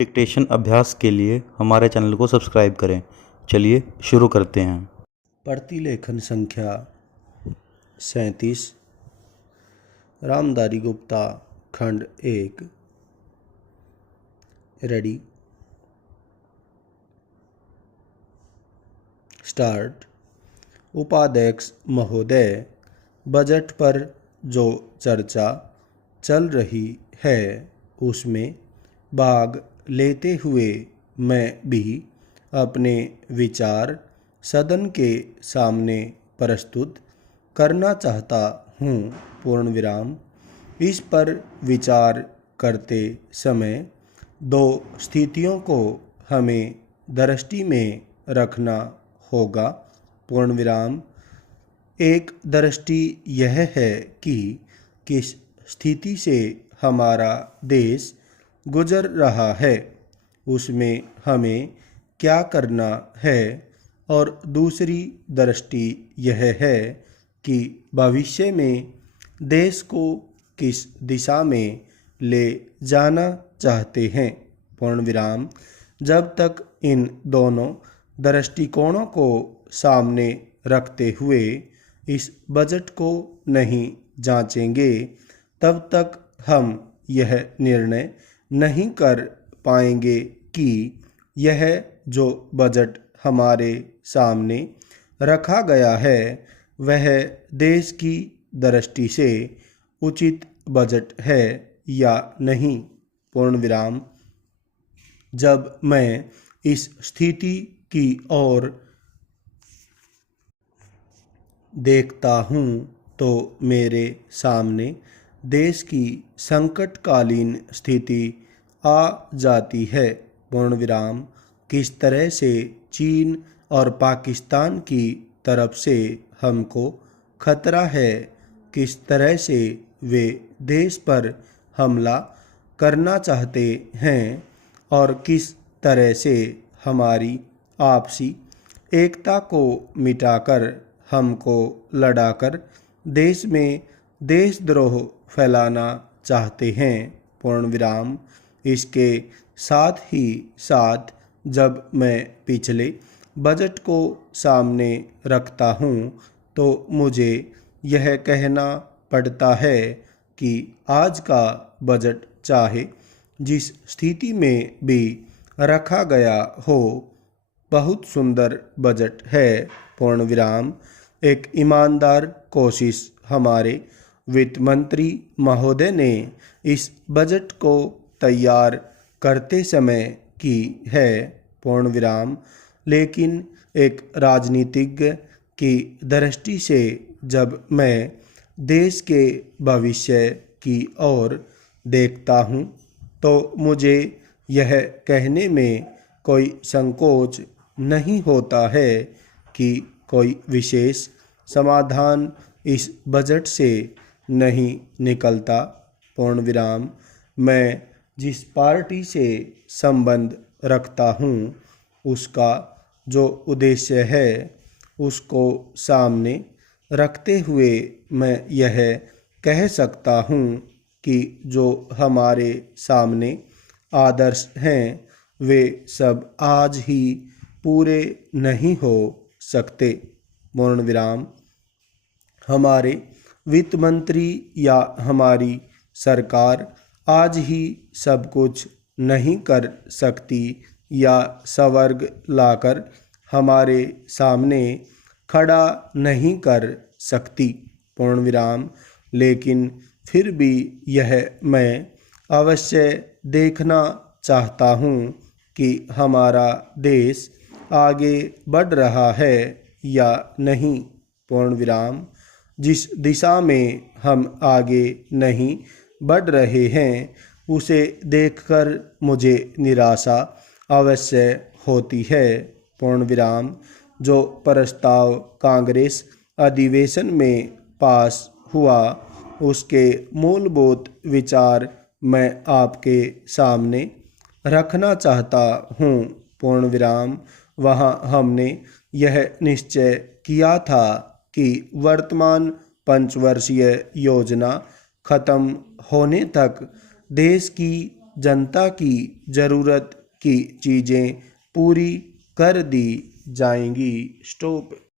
Dictation अभ्यास के लिए हमारे चैनल को सब्सक्राइब करें। चलिए शुरू करते हैं। प्रतिलेखन संख्या 37 रामधारी गुप्ता खंड 1। Ready start. उपाध्यक्ष महोदय, बजट पर जो चर्चा चल रही है उसमें भाग लेते हुए मैं भी अपने विचार सदन के सामने प्रस्तुत करना चाहता हूँ। पूर्ण विराम। इस पर विचार करते समय दो स्थितियों को हमें दृष्टि में रखना होगा। पूर्ण विराम। एक दृष्टि यह है कि किस स्थिति से हमारा देश गुजर रहा है, उसमें हमें क्या करना है, और दूसरी दृष्टि यह है कि भविष्य में देश को किस दिशा में ले जाना चाहते हैं। पूर्ण विराम। जब तक इन दोनों दृष्टिकोणों को सामने रखते हुए इस बजट को नहीं जांचेंगे, तब तक हम यह निर्णय नहीं कर पाएंगे कि यह जो बजट हमारे सामने रखा गया है वह देश की दृष्टि से उचित बजट है या नहीं। पूर्ण विराम। जब मैं इस स्थिति की ओर देखता हूँ तो मेरे सामने देश की संकटकालीन स्थिति आ जाती है। पूर्ण विराम। किस तरह से चीन और पाकिस्तान की तरफ से हमको खतरा है, किस तरह से वे देश पर हमला करना चाहते हैं और किस तरह से हमारी आपसी एकता को मिटाकर हमको लड़ाकर देश में देशद्रोह फैलाना चाहते हैं। पूर्ण विराम। इसके साथ ही साथ जब मैं पिछले बजट को सामने रखता हूँ तो मुझे यह कहना पड़ता है कि आज का बजट चाहे जिस स्थिति में भी रखा गया हो, बहुत सुंदर बजट है। पूर्ण विराम। एक ईमानदार कोशिश हमारे वित्त मंत्री महोदय ने इस बजट को तैयार करते समय की है। पूर्ण विराम। लेकिन एक राजनीतिज्ञ की दृष्टि से जब मैं देश के भविष्य की ओर देखता हूँ तो मुझे यह कहने में कोई संकोच नहीं होता है कि कोई विशेष समाधान इस बजट से नहीं निकलता। पूर्ण विराम। मैं जिस पार्टी से संबंध रखता हूँ उसका जो उद्देश्य है उसको सामने रखते हुए मैं यह कह सकता हूँ कि जो हमारे सामने आदर्श हैं वे सब आज ही पूरे नहीं हो सकते। पूर्ण विराम। हमारे वित्त मंत्री या हमारी सरकार आज ही सब कुछ नहीं कर सकती या स्वर्ग लाकर हमारे सामने खड़ा नहीं कर सकती। पूर्ण विराम। लेकिन फिर भी यह मैं अवश्य देखना चाहता हूँ कि हमारा देश आगे बढ़ रहा है या नहीं। पूर्ण विराम। जिस दिशा में हम आगे नहीं बढ़ रहे हैं उसे देखकर मुझे निराशा अवश्य होती है। पूर्ण विराम। जो प्रस्ताव कांग्रेस अधिवेशन में पास हुआ उसके मूलभूत विचार मैं आपके सामने रखना चाहता हूँ। पूर्ण विराम। वहाँ हमने यह निश्चय किया था कि वर्तमान पंचवर्षीय योजना खत्म होने तक देश की जनता की ज़रूरत की चीज़ें पूरी कर दी जाएंगी। स्टॉप।